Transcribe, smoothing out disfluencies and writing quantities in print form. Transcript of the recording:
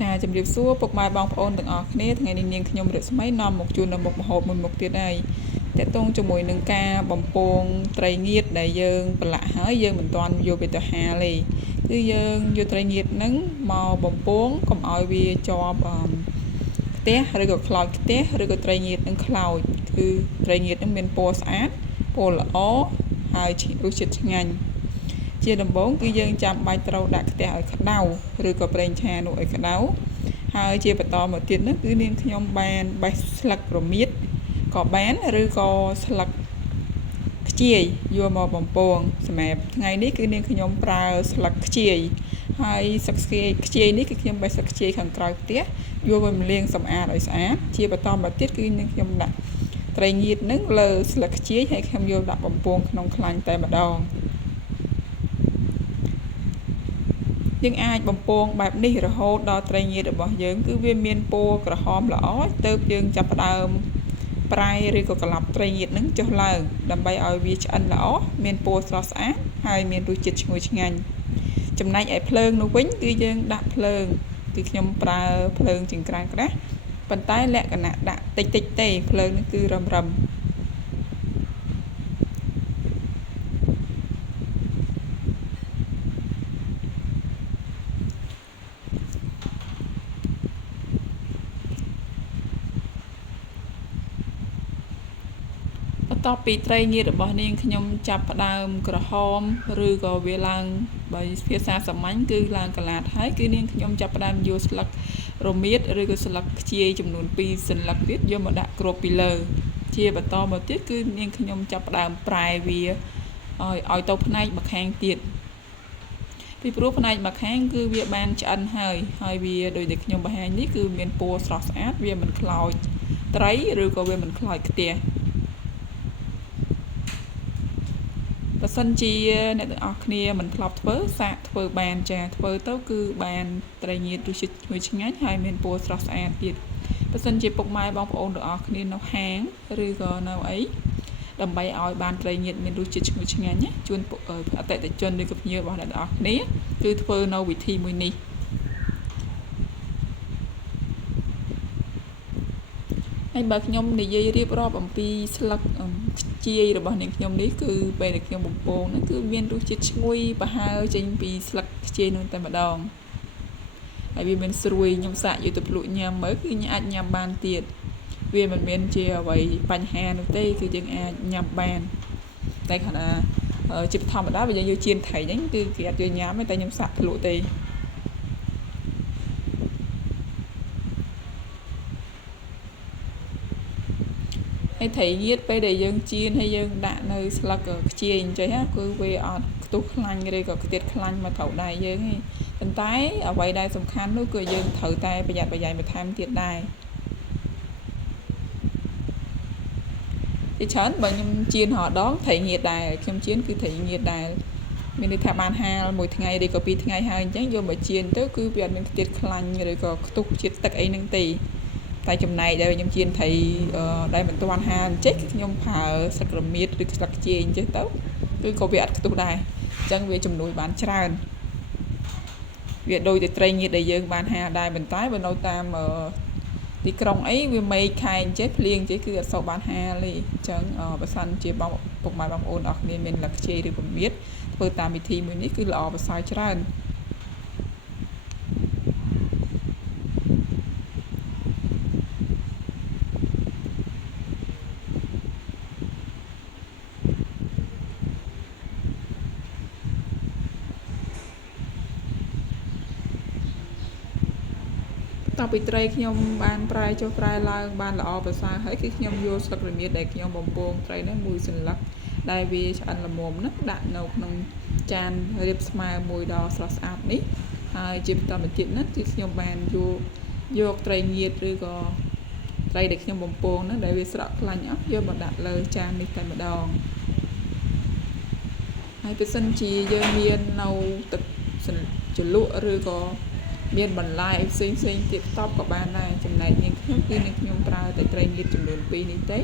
ចាជំរាបសួរពុកម៉ែបងប្អូនទាំងអស់គ្នាថ្ងៃនេះនាងខ្ញុំរស្មីនាំមកជូននៅមុខម្ហូបមួយមុខទៀតហើយតកតងជាមួយនឹងការបំពងត្រីងៀតដែលយើងប្រឡាក់ហើយយើងមិនទាន់យកវាទៅហាលទេគឺយើងយកត្រីងៀតហ្នឹងមកបំពងកុំឲ្យវាជាប់ខ្ទះឬក៏ខ្លោចខ្ទះឬក៏ត្រីងៀតនឹងខ្លោចគឺត្រីងៀតនឹងមានពណ៌ស្អាតពណ៌ល្អហើយរសជាតិឆ្ងាញ់ជាដំបូងគឺយើងចាំបាច់ត្រូវដាក់ខ្ទះឲ្យក្តៅឬក៏ប្រេងឆានោះឲ្យក្តៅហើយជាបន្តមកទៀតនោះគឺនាងខ្ញុំបានបេះស្លឹករមៀតក៏បានឬក៏ស្លឹកខ្ជាយយកមកបំពងសម្រាប់ថ្ងៃនេះគឺនាងខ្ញុំប្រើស្លឹកខ្ជាយហើយស្លឹកខ្ជាយនេះគឺខ្ញុំបេះស្លឹកខ្ជាយខាងក្រោយផ្ទះយកមកលាងសម្អាតឲ្យស្អាតជាបន្តមកទៀតគឺនាងខ្ញុំដាក់ត្រីងៀតនឹងលើស្លឹកខ្ជាយហើយខ្ញុំយកដាក់បំពងក្នុងខ្លាញ់តែម្ដងយើងអាចបំពងបែបនេះរហូតដល់ត្រីងៀតរបស់យើងគឺវាមានពណ៌ក្រហមល្អទើបយើងចាប់ផ្ដើមប្រៃឬក៏ក្លាប់ត្រីងៀតនឹងចុះឡើងដើម្បីឲ្យវាឆ្អិនល្អមានពណ៌ស្រស់ស្អាតហើយមានរសជាតិឈ្ងុយឆ្ងាញ់ចំណែកឯភ្លើងនោះវិញគឺយើងដាក់ភ្លើងគឺខ្ញុំប្រើភ្លើងចង្ក្រានក្រាស់ប៉ុន្តែលក្ខណៈដាក់តិចតិចទេភ្លើងនេះគឺរឹមបន្ទាប់ពីត្រីងៀតរបស់នាងខ្ញុំចាប់ផ្ដើមក្រហមឬក៏វាឡើងបើភាសាសាមញ្ញគឺឡើងកលាតហើយគឺនាងខ្ញុំចាប់ផ្ដើមយកស្លឹករមៀតឬក៏ស្លឹកខ្ជាយចំនួន2សន្លឹកទៀតយកមកដាក់គ្របពីលើជាបន្តមកទៀតគឺនាងខ្ញុំចាប់ផ្ដើមប្រែវាឲ្យទៅផ្នែកម្ខាងទៀតពីព្រោះផ្នែកម្ខាងគឺវាបានឆ្អិនហើយវាដូចដែលខ្ញុំបង្ហាញនេះគឺមានពណ៌ស្រស់ស្អាតវាមិនខ្លោចត្រីឬក៏វាមិនខ្លោចខ្ទះបើសិនជាអ្នកទាំងអស់គ្នាមិនធ្លាប់ធ្វើសាកធ្វើបានចាធ្វើទៅគឺបានត្រីងៀតរសជាតិឈ្ងុយឆ្ងាញ់ហើយមានពណ៌ស្រស់ស្អាតទៀតបើសិនជាពុកម៉ែបងប្អូនទាំងអស់គ្នានៅហាងឬក៏នៅអីដើម្បីឲ្យបានត្រីងៀតមានរសជាតិឈ្ងុយឆ្ងាញ់ណាជួនអតិថិជនឬក៏ភ្ញៀវរបស់អ្នកទាំងអស់គ្នាគឺធ្វើនៅវិធីមួយនេះហើយបើខ្ញុំនិយាយរៀបរាប់អំពីស្លឹកខ្ជាយរបស់នាងខ្ញុំនេះគឺពេលដែលខ្ញុំបំពងហ្នឹងគឺមានរសជាតិឈ្ងុយប្រហើរចេញពីស្លឹកខ្ជាយនោះតែម្ដងហើយវាមានស្រួយខ្ញុំសាកយកទៅភ្លក់ញ៉ាំមើលគឺអាចញ៉ាំបានទៀតវាមិនមែនជាអ្វីបញ្ហានោះទេគឺយើងអាចញ៉ាំបានតែខណៈជាធម្មតាបើយើងយកជៀនថៃហ្នឹងគឺគេអត់យកញ៉ាំទេតែខ្ញុំសាកភ្លក់ទេហើយត្រីងៀតពេលដែលយើងចៀនហើយយើងដាក់នៅស្លឹកខ្ជាយអញ្ចឹងគឺវាអត់ខ្ទុះខ្លាញ់ឬក៏ខ្ទាតខ្លាញ់មកត្រូវដៃយើងទេប៉ុន្តែអ្វីដែលសំខាន់នោះគឺយើងត្រូវតែប្រយ័ត្នប្រយែងបន្ថែមទៀតដែរទីច្រើនបើខ្ញុំចៀនរដងត្រីងៀតដែរខ្ញុំចៀនគឺត្រីងៀតដែរមានន័យថាបានហាលមួយថ្ងៃឬក៏2ថ្ងៃហើយអញ្ចឹងយកមកចៀនទៅគឺវាអត់មានខ្ទាតខ្លាញ់ឬក៏ខ្ទុះជាតិទឹកអីហ្នឹងទេតែចំណែកដែលខ្ញុំចៀនត្រីដែលមិនទាន់ហាលអញ្ចឹងគឺខ្ញុំប្រើស្លឹករមៀតឬស្លឹកខ្ជាយអញ្ចឹងទៅគឺក៏វាអត់ខ្ទុះដែរអញ្ចឹងវាជំនួយបានច្រើនវាដូចតែត្រីងៀតដែលយើងបានហាលដែរប៉ុន្តែបើនៅតាមទីក្រុងអីវាមេឃខែអញ្ចឹងភ្លៀងអញ្ចឹងគឺអត់សូវបានហាលទេអញ្ចឹងបើសិនជាពុកម៉ែបងប្អូនអរគ្នាមានស្លឹកខ្ជាយឬរមៀតធ្វើតាមវិធីមួយនេះគឺល្អប្រសើរច្រើនតពីត្រីខ្ញុំបានប្រែចុះប្រែឡើងបានល្អប្រសើរហើយគឺខ្ញុំយកស្លឹករមៀតដែលខ្ញុំបំពងត្រីនេះមួយសន្លឹកដែលវាឆ្អិនល្មមហ្នឹងដាក់នៅក្នុងចានរាបស្មើមួយដ៏ស្រស់ស្អាតនេះហើយជាបន្តមកទៀតហ្នឹងគឺខ្ញុំបានយកត្រីងៀតឬក៏ត្រីដែលខ្ញុំបំពងហ្នឹងដែលវាស្រក់ខ្លាញ់អស់យកមកដាក់លើចាននេះតែម្ដងហើយបើសិនជាយើងមាននៅទឹកជ្រលក់ឬក៏មានបន្លែផ្សេងទៀតតបក៏បានដែរចំណែកនាងខ្ញុំគឺនាងខ្ញុំប្រើតែត្រីងៀតចំនួន2នេះទេ